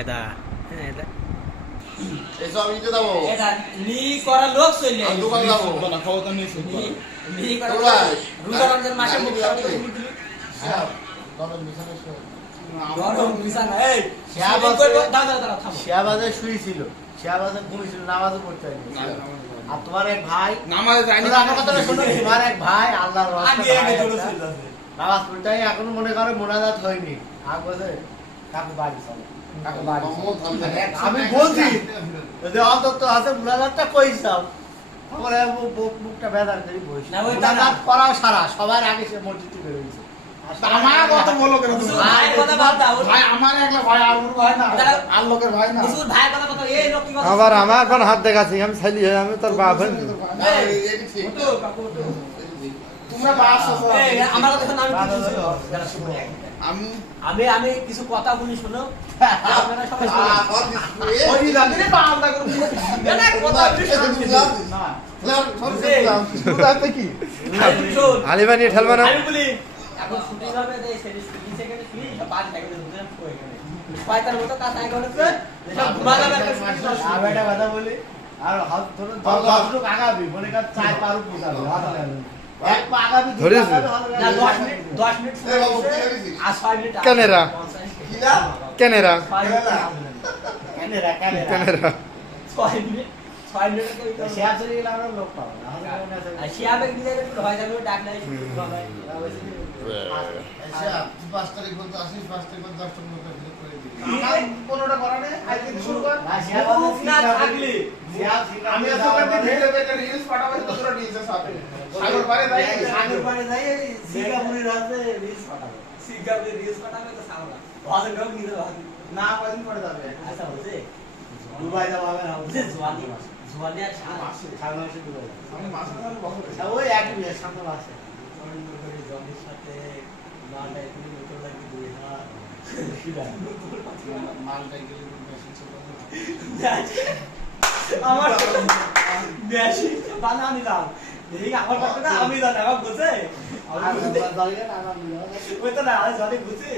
এটা এটা এসব আমি নিতে যাবো এটা নি করা লোক চলে আমি দোকান যাবো না খাওয়া তো নেই নি করা তোরা রোজা রমজান মাসে মুখ খারাপ করে দিলি গরম বিছানা শুয়ে গরম বিছানা এই শাহবাজ দাদা থামো শাহবাজে শুয়েছিল শাহবাজে ঘুমিয়েছিল নামাজও পড়তে হয়নি আর তোমার এক ভাই নামাজে যায়নি আমার কথাটা শোনো তোমার এক ভাই আল্লাহর আগে আগে রাস্তায় দৌড়ে চলে যাবে নামাজ পড়তে হয় এখনো মনে করে মোনাজাত হয়নি আগ বসে কাকু বাড়ি চলে কাকু বাড়ি চলে। আমি বলছি যদি অন্তত আছে মোনাজাতটা কইছাম আমার মুখটা বেদার করি বসে না, ওইটা না। মোনাজাত করাও সারা সবার আগে সে মসজিদে বেরোইছে আমার কথা বলো কেন তুমি? ভাই কথা বাদ দাও ভাই আমার একলা ভাই আর ওর ভাই না দাঁড়াও। আর লোকের ভাই না হুজুর ভাই কথা কথা এই লোক কি কথা আবার আমার কোন হাত দেখাচ্ছি আমি ছাইলি আমি তোর বাপ হই ওটো কাকু ওটো তোমরা বাস আছো এই আমার কথা না আমি কিছু যারা শুনে আমি আমি আমি কিছু কথা বলি শোনো আপনারা সবাই ওই জানি বান্দা করে না না কথা বলি কি শোন আলিবানি ঠেলবা না আমি বলি এখন শুটিং হবে এই সেটি শুটিং সেকেন্ডে শুনি সব বাদ থাকে বুঝলেন তো এখানে কয়টার মতো কাজ আই করেছে সব ঘুমা যাবে একটা শুটিং আমি একটা কথা বলি আর হাত ধরে 10 লোক আগাবি মনে কর 4 পারু পুষাবে হাত লাগবে এক পা আগাবি দুই ধরেছে? পা আগাবি, না হাত লাগবে। 10 মিনিট এ বাবু, কি করেছিস? আর 6 মিনিট কেনেরা? কিনা কেনেরা ক্যামেরা ক্যামেরা কেনেরা 6 মিনিট 6 মিনিট করে শেয়ার চলে গেলে আমরা লোক পাবো না আমাদের মনে আছে আর শিয়াবে গিয়ে একটু হয় যাবে ডাক নাই ভাই আচ্ছা 5 তারিখ পর্যন্ত আসিস 5 তারিখ পর্যন্ত 10 টাকা করে ভিজিট করে দিবি আমার 15টা করা নেই আজকে শুরু কর না শেয়ার না থাকলে আমি আজকে ভিডিও করে রিলস পাঠাবো তো তোরা রিলস সাথে সাগর পারে যাই সাগর পাড়ে যাই সিঙ্গাপুরের রাতে রিলস পাঠাবো সিঙ্গাপুরে রিলস পাঠাবে তো সামলা ভালো গাও নিতে হবে না কয়দিন পরে যাবে আচ্ছা বলছে দুবাই যাওয়া হবে না বুঝছে জোয়ানি জোয়ানি আর ছাড় সামনে মাসে দুবাই আমি মাসে মাসে বকর ওই একই বিয়ে সামনে মাসে জমির সাথে মালটা একটু মতো লাগে দুই হাত মালটাই গেলে মেশিন ছিল আমার বেশি বানানি দাও দেখি আমার কথা আমি জানি আমার বুঝে আর দলকে নানা মিলে ওই তো না আর জানি বুঝে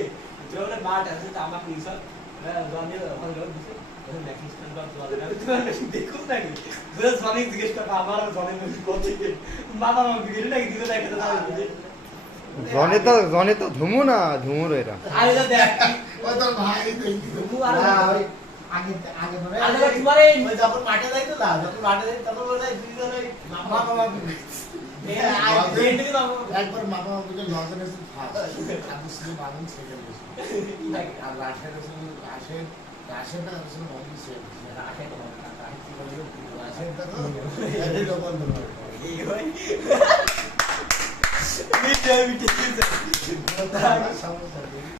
যেটা মাঠ আছে তা আমার পিছন জানি ওখানে লোক বুঝে ওখানে ম্যাক্সিস্টান বা জানি দেখুন নাকি বেশ জানি জিজ্ঞেস করতে আমার জানি কোচি বাবা আমার ভিডিও নাকি দিতে দেখে তো বুঝে জনে তো ধুমু না ধুমুর এটা আরে তো দেখ ওই তোর ভাই দেখি তবু আর ওই আগে আগে মনে আরে তোমারে ওই যখন মাঠে যাইতো না যখন মাঠে যাই তখন বলে দুইজনে মামা মামা একবার মামা আমাকে লজনে এসে ফার্স্ট খাদ্য ছিল বাদন সেকেন্ড আর রাশেদ রাশেদটা আসলে মন্দির সে রাশেদটা তো এই লোকাল ধরে এই ভাই মিটে মিটে সমস্যা